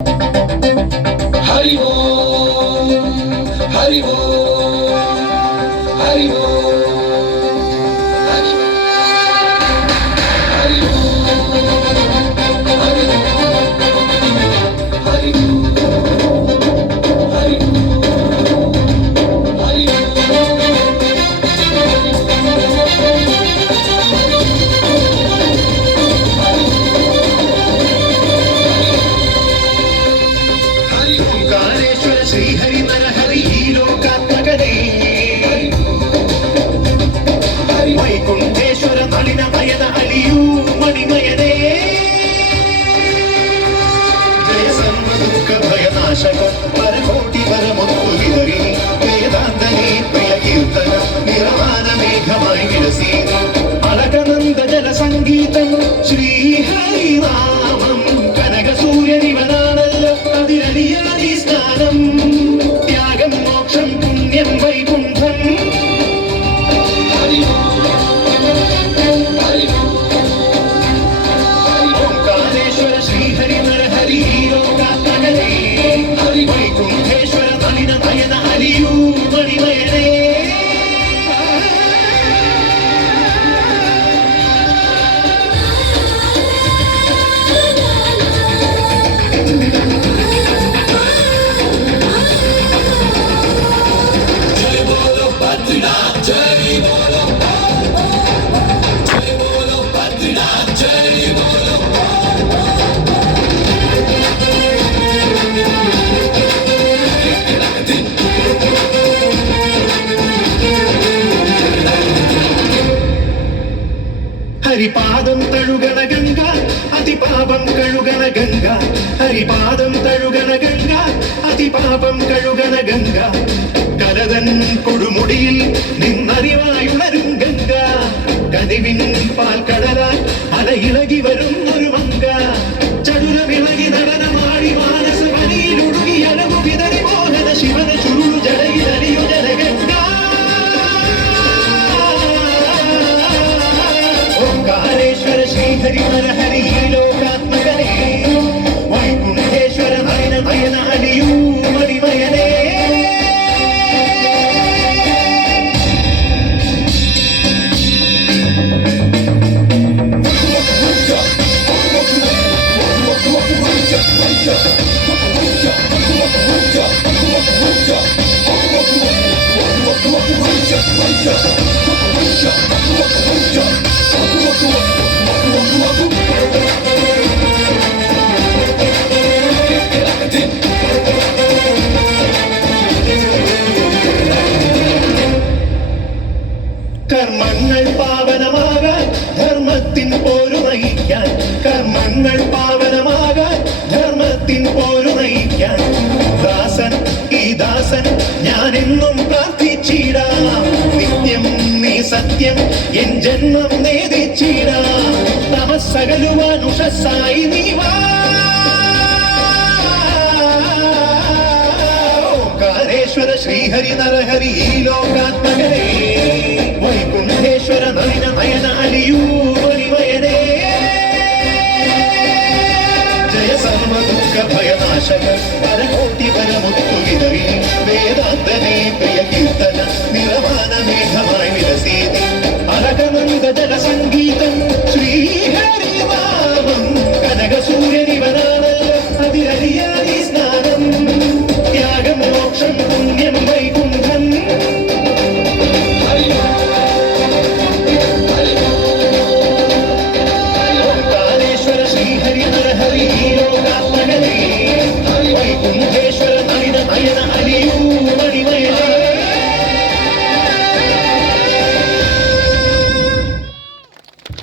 हरि ओम हरि ओम हरि ओम हरि ओंकारेश्वर श्रीहरि नरहरि लोकात्मकने वैकुंठेश्वर नलिन नयन अलियू मणिमयने जय सर्व दुःख भयनाशक परकोटि परमुत्तु विदरि वेदान्तने प्रिय कीर्तन निरवान मेघमाय विलसी अलकनन्द जल संगीतं श्रीहरि नामं कनक सूर्यनिवनानल्लो അതിരലിയാതി സ്നാനം ത്യാഗം മോക്ഷം പുണ്യം വൈകുണ്ഠം ഓംകാരേശ്വര ശ്രീഹരി നരഹരി ലോകാത്മകനേ വൈകുണ്ഠേശ്വര നളിന നയന അലിയൂ മണിമയനേ ഹരിപാദം തഴുകണ ഗംഗ അതിപാപം കഴുകണ ഗംഗ ഹരിപാദം തഴുകണ ഗംഗ അതിപാപം കഴുകണ ഗംഗ കലതൻ കൊടുമുടിയിൽ നിന്നറിവായുണരും ഗംഗ കനിവിൻ പാൽക്കടലാൽ അലയിളകി വരുന്നൊരു മങ്ക ചടുലമിളകി നടനമാടി മാനസ വനിയിലൊടുങ്ങി അലവു വിതറി മോഹന ശിവന ചുരുളു ജടയിലലിയു ജലഗംഗ ഓംകാരേശ്വര ശ്രീഹരി നരഹരി ലോകാത്മകനേ വൈകുണ്ഠേശ്വര നയന നയന അലിയൂ മണിമയനേ കർമ്മങ്ങൾ പാവനമാകാൻ ധർമ്മത്തിൻ പോരു നയിക്കാൻ കർമ്മങ്ങൾ പാവനമാകാൻ ധർമ്മത്തിൻ പോരു നയിക്കാൻ ദാസൻ ഈ ദാസൻ ഞാൻ എന്നും പ്രാർത്ഥിച്ചിടാം നിത്യം നീ സത്യം എൻ ജന്മം നേദിച്ചിടാം തമസ്സകലുവാൻ ഉഷസ്സായി നീ വാ ഓംകാരേശ്വര ശ്രീഹരി നരഹരി ലോകാത്മകനേ വൈകുണ്ഠേശ്വര നളിന നയന അലിയൂ മണിമയനേ ജയ സർവ ദുഃഖ ഭയനാശക പരകോട്ടി പരമുത്തു വിതറി വേദാന്തനേ പ്രിയ കീർത്തന നിരവാന മേഘമായി വിലസീതി അലകനന്ദ ജല സംഗീതം ശ്രീഹരി നാമം കനക സൂര്യനിവനാണല്ലോ അതിരലിയാതി സ്നാനം